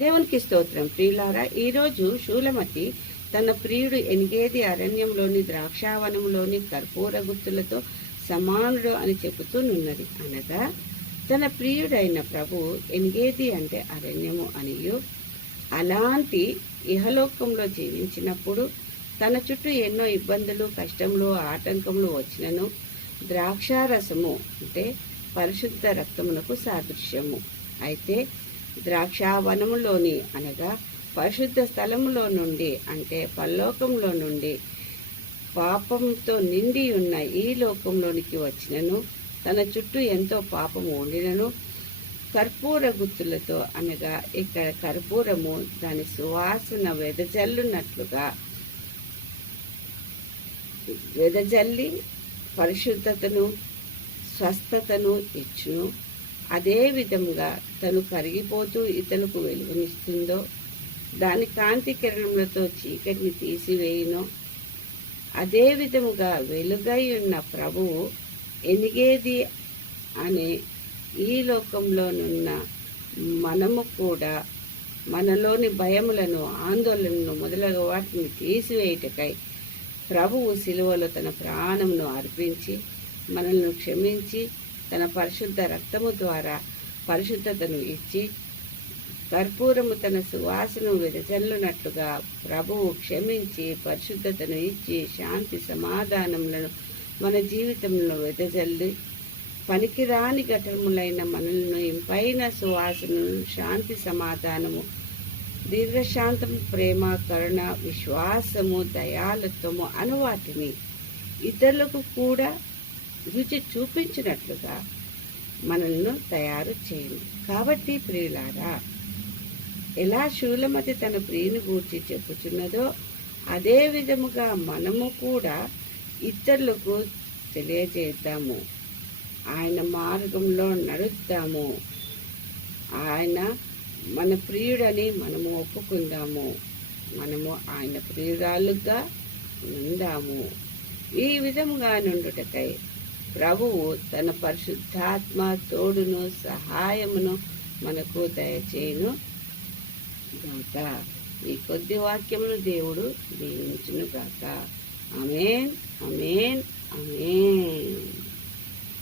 దేవునికి స్తోత్రం. ప్రియులారా, ఈరోజు షూలమతి తన ప్రియుడు ఎనిగేది అరణ్యంలోని ద్రాక్షావనంలోని కర్పూర గుత్తులతో సమానుడు అని చెబుతూనున్నది. అనగా తన ప్రియుడైన ప్రభు ఎనిగేది అంటే అరణ్యము అనియు, అలాంటి ఇహలోకంలో జీవించినప్పుడు తన చుట్టూ ఎన్నో ఇబ్బందులు, కష్టములు, ఆటంకములు వచ్చినను ద్రాక్షారసము అంటే పరిశుద్ధ రక్తమునకు సాదృశ్యము. అయితే ద్రాక్షావనములోని అనగా పరిశుద్ధ స్థలములో నుండి అంటే పరలోకంలో నుండి పాపంతో నిండి ఉన్న ఈ లోకంలోనికి వచ్చినను తన చుట్టూ ఎంతో పాపము ఉండినను కర్పూర గుత్తులతో అనగా ఇక్కడ కర్పూరము దాని సువాసన వెదజల్లి పరిశుద్ధతను స్వస్థతను ఇచ్చును. అదే విధంగా తను కరిగిపోతూ ఇతరులకు వెలుగునిస్తుందో, దాని కాంతి కిరణములతో చీకటిని తీసివేయునో, అదే విధముగా వెలుగై ఉన్న ప్రభువు ఎనిగేది అనే ఈ లోకంలోనున్న మనము కూడా మనలోని భయములను, ఆందోళనను మొదలగు వాటిని తీసివేయుటకై ప్రభువు సిలువలో తన ప్రాణమును అర్పించి మనల్ని క్షమించి తన పరిశుద్ధ రక్తము ద్వారా పరిశుద్ధతను ఇచ్చి కర్పూరము తన సువాసను వెదజల్లునట్లుగా ప్రభువు క్షమించి పరిశుద్ధతను ఇచ్చి శాంతి సమాధానములను మన జీవితంలో వెదజల్లి పనికిరాని ఘటములైన మనలను ఇంపైన సువాసనను, శాంతి సమాధానము, దీర్ఘశాంతము, ప్రేమ, కరుణ, విశ్వాసము, దయాళుత్వము అను వాటిని ఇతరులకు కూడా రుచి చూపించినట్లుగా మనల్ని తయారు చేయండి. కాబట్టి ప్రియులారా, ఎలా షూలమతి తన ప్రియుని గూర్చి చెప్పుచున్నదో అదే విధముగా మనము కూడా ఇతరులకు తెలియజేద్దాము. ఆయన మార్గంలో నడుద్దాము. ఆయన మన ప్రియుడని మనము ఒప్పుకుందాము. మనము ఆయన ప్రియురాలుగా ఉందాము. ఈ విధముగా నుండుటకై ప్రభువు తన పరిశుద్ధాత్మ తోడును సహాయమును మనకు దయచేయును గాక. ఈ కొద్ది వాక్యమును దేవుడు దీవించును గాక. ఆమేన్, ఆమేన్, ఆమేన్.